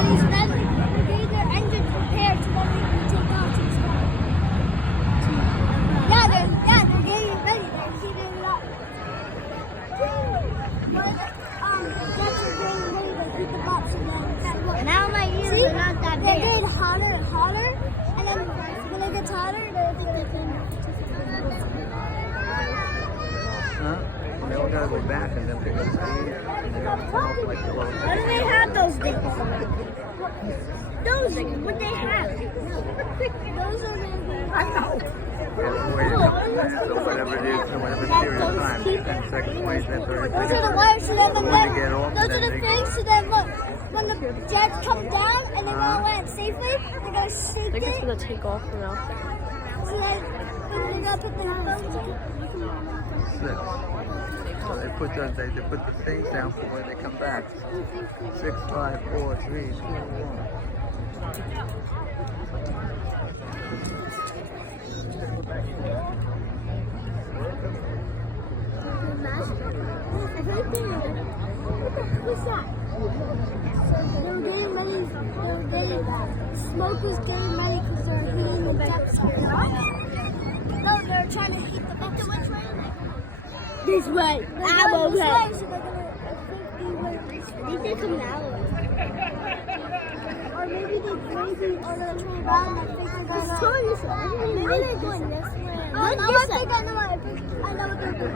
Chinese, then they get their engines repaired so that they can take off to the sky. Yeah, they're getting it ready. They're heating it up. Jets are getting ready to heat them up so then Now my ears are not that they're big. getting hotter and hotter, and then when it gets hotter, they think they can. Huh? They all gotta go back and then pick up speed. Like the little Why do they have those things? Those things, what they have? Those are the. So whatever it is, in whatever period of time, 10 seconds, 20 seconds, 30 Those are seconds. the wires, so then When they get off, those are then the they things, so then look, when the jets come down and they're gonna land safely, they're gonna shake I think it's it, gonna take off for now. so then they're gonna put their phones in. 6. So they put the things down for when they come back. 6, 5, 4, 3, 2, 1. What's that? They were getting ready, smoke was getting ready because they were heating the jets up. No, they were trying to heat the jets up. This way. They're I'm going this okay. way, so they're gonna, I think they're coming out. or maybe they are gonna turn around and think they're gonna. It's going this way. Maybe they're going this way. Look No, this I think I know what they're doing.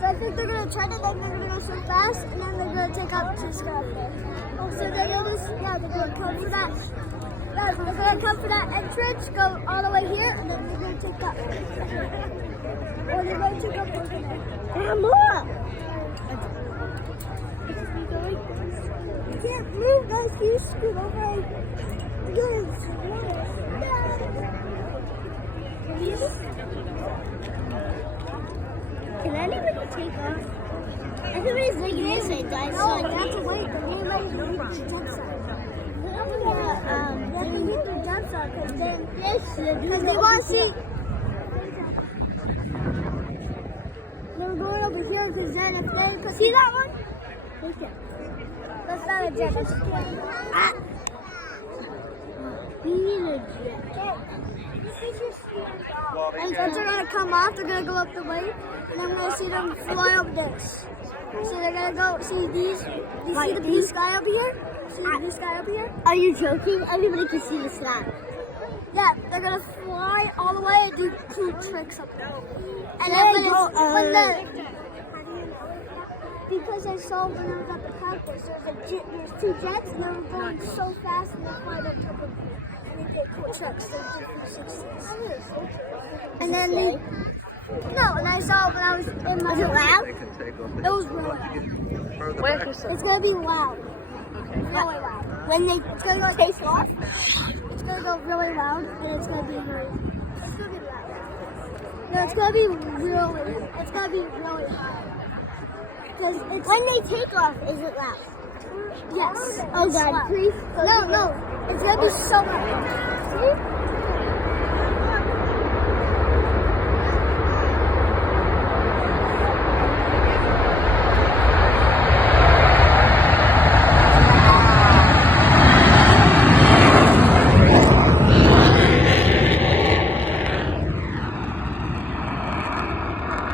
So I think they're gonna turn it, then they're gonna go so fast, and then they're gonna take off to sky. Oh, so they're gonna, they're gonna come for that. Guys, they're gonna come for that entrance, go all the way here, and then they're gonna take off. Or they're going to go over there. And more. You can't move, guys. You scoot over. Yes. Can anybody take off? Everybody's looking this way, guys. No, they have to wait. They're ready to hit the jump side. They have to hit the jump side because they want to see. They're going over here because then if they see that one? Okay. That's not a jet. That's a plane. Ah. We need a jet. And jets are gonna come off. They're gonna go up the way, and I'm gonna see them fly up this. So they're gonna go see these. You see the blue sky over here? See the blue sky over here? Are you joking? Everybody can see the sky. Yeah, they're gonna fly all the way and do cool tricks up there. And then when the because I saw when I was at the practice, there's 2 jets and they were going so fast and they fly on top of them. And they did cool tricks. They did 360s. And then and I saw when I was in my. Was it loud? They can take off. It was really loud. Further Wait, back. It's gonna be loud. Really loud. When they It's gonna go take off? It's gonna go really loud and it's gonna be very. It's gonna be loud. No, it's gonna be really. It's gonna be really high. Because it's When they take off, is it loud? yes. Oh it's God, loud. please. No, it's gonna be so loud.